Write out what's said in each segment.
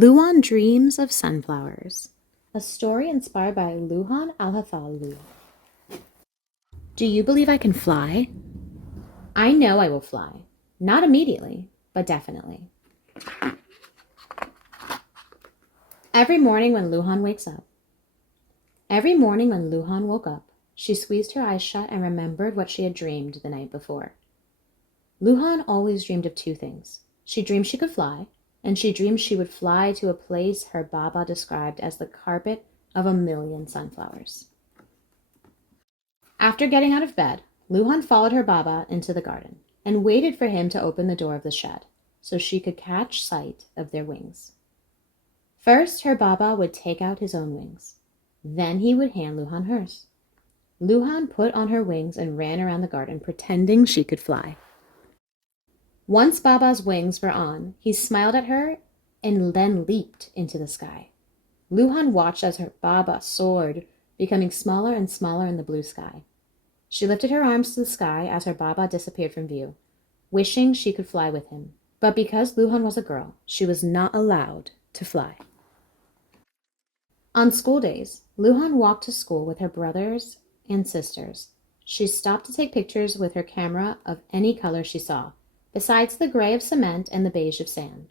Loujain Dreams of Sunflowers, a story inspired by Loujain AlHathloul. Do you believe I can fly? I know I will fly. Not immediately, but definitely. Every morning when Loujain woke up, she squeezed her eyes shut and remembered what she had dreamed the night before. Loujain always dreamed of two things. She dreamed she could fly, and she dreamed she would fly to a place her Baba described as the carpet of 1,000,000 sunflowers. After getting out of bed, Loujain followed her Baba into the garden and waited for him to open the door of the shed so she could catch sight of their wings. First, her Baba would take out his own wings. Then he would hand Loujain hers. Loujain put on her wings and ran around the garden pretending she could fly. Once Baba's wings were on, he smiled at her and then leaped into the sky. Loujain watched as her Baba soared, becoming smaller and smaller in the blue sky. She lifted her arms to the sky as her Baba disappeared from view, wishing she could fly with him. But because Loujain was a girl, she was not allowed to fly. On school days, Loujain walked to school with her brothers and sisters. She stopped to take pictures with her camera of any color she saw, besides the gray of cement and the beige of sand.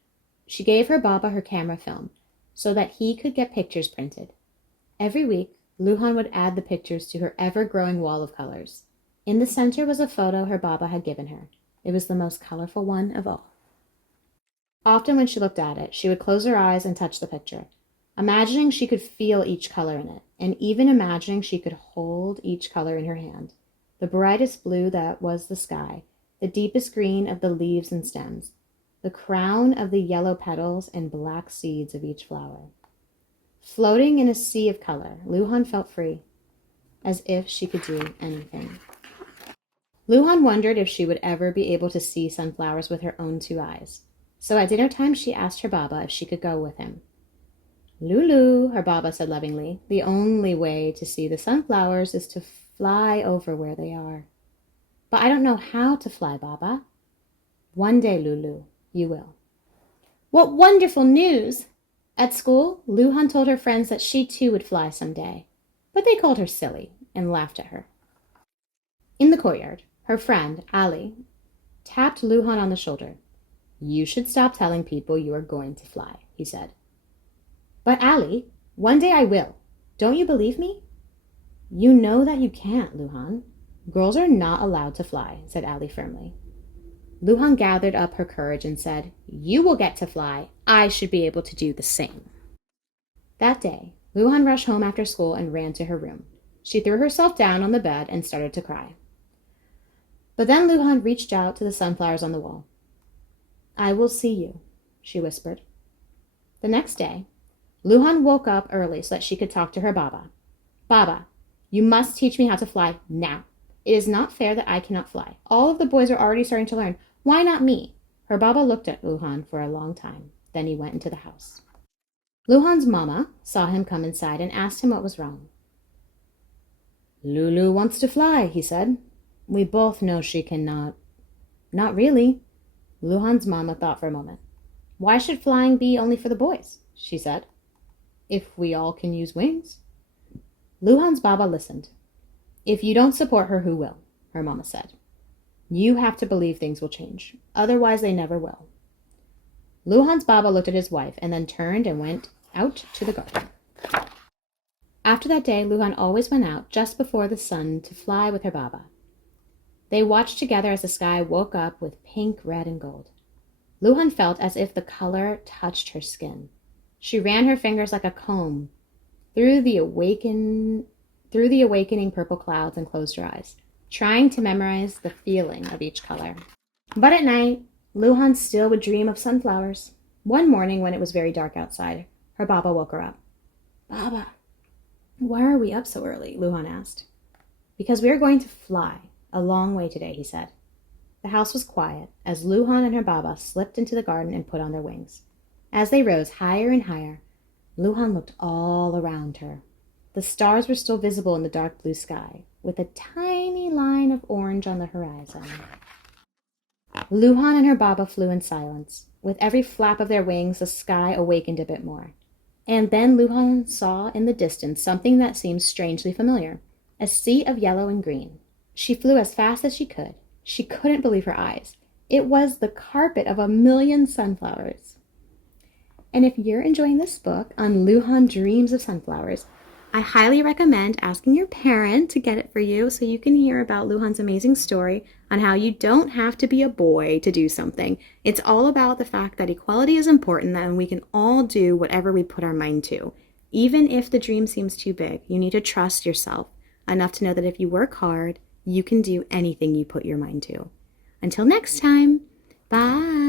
She gave her Baba her camera film so that he could get pictures printed. Every week, Loujain would add the pictures to her ever-growing wall of colors. In the center was a photo her Baba had given her. It was the most colorful one of all. Often when she looked at it, she would close her eyes and touch the picture, imagining she could feel each color in it, and even imagining she could hold each color in her hand. The brightest blue that was the sky, the deepest green of the leaves and stems, the crown of the yellow petals and black seeds of each flower. Floating in a sea of color, Loujain felt free, as if she could do anything. Loujain wondered if she would ever be able to see sunflowers with her own two eyes. So at dinner time, she asked her Baba if she could go with him. "Lulu," her Baba said lovingly, "the only way to see the sunflowers is to fly over where they are." "But I don't know how to fly, Baba." "One day, Lulu, you will." What wonderful news! At school, Loujain told her friends that she too would fly someday, but they called her silly and laughed at her. In the courtyard, her friend, Ali, tapped Loujain on the shoulder. "You should stop telling people you are going to fly," he said. "But Ali, one day I will. Don't you believe me?" "You know that you can't, Loujain. Girls are not allowed to fly," said Ali firmly. Loujain gathered up her courage and said, "You will get to fly. I should be able to do the same." That day, Loujain rushed home after school and ran to her room. She threw herself down on the bed and started to cry. But then Loujain reached out to the sunflowers on the wall. "I will see you," she whispered. The next day, Loujain woke up early so that she could talk to her Baba. "Baba, you must teach me how to fly now. It is not fair that I cannot fly. All of the boys are already starting to learn. Why not me?" Her Baba looked at Loujain for a long time. Then he went into the house. Loujain's mama saw him come inside and asked him what was wrong. "Lulu wants to fly," he said. "We both know she cannot." "Not really." Loujain's mama thought for a moment. "Why should flying be only for the boys?" she said. "If we all can use wings." Loujain's Baba listened. "If you don't support her, who will?" her mama said. "You have to believe things will change. Otherwise, they never will." Loujain's Baba looked at his wife and then turned and went out to the garden. After that day, Loujain always went out just before the sun to fly with her Baba. They watched together as the sky woke up with pink, red, and gold. Loujain felt as if the color touched her skin. She ran her fingers like a comb through the awakening purple clouds and closed her eyes, trying to memorize the feeling of each color. But at night, Loujain still would dream of sunflowers. One morning when it was very dark outside, her Baba woke her up. "Baba, why are we up so early?" Loujain asked. "Because we are going to fly a long way today," he said. The house was quiet as Loujain and her Baba slipped into the garden and put on their wings. As they rose higher and higher, Loujain looked all around her. The stars were still visible in the dark blue sky, with a tiny line of orange on the horizon. Loujain and her Baba flew in silence. With every flap of their wings, the sky awakened a bit more. And then Loujain saw in the distance something that seemed strangely familiar, a sea of yellow and green. She flew as fast as she could. She couldn't believe her eyes. It was the carpet of 1,000,000 sunflowers. And if you're enjoying this book on Loujain Dreams of Sunflowers, I highly recommend asking your parent to get it for you so you can hear about Loujain's amazing story on how you don't have to be a boy to do something. It's all about the fact that equality is important and we can all do whatever we put our mind to. Even if the dream seems too big, you need to trust yourself enough to know that if you work hard, you can do anything you put your mind to. Until next time, bye!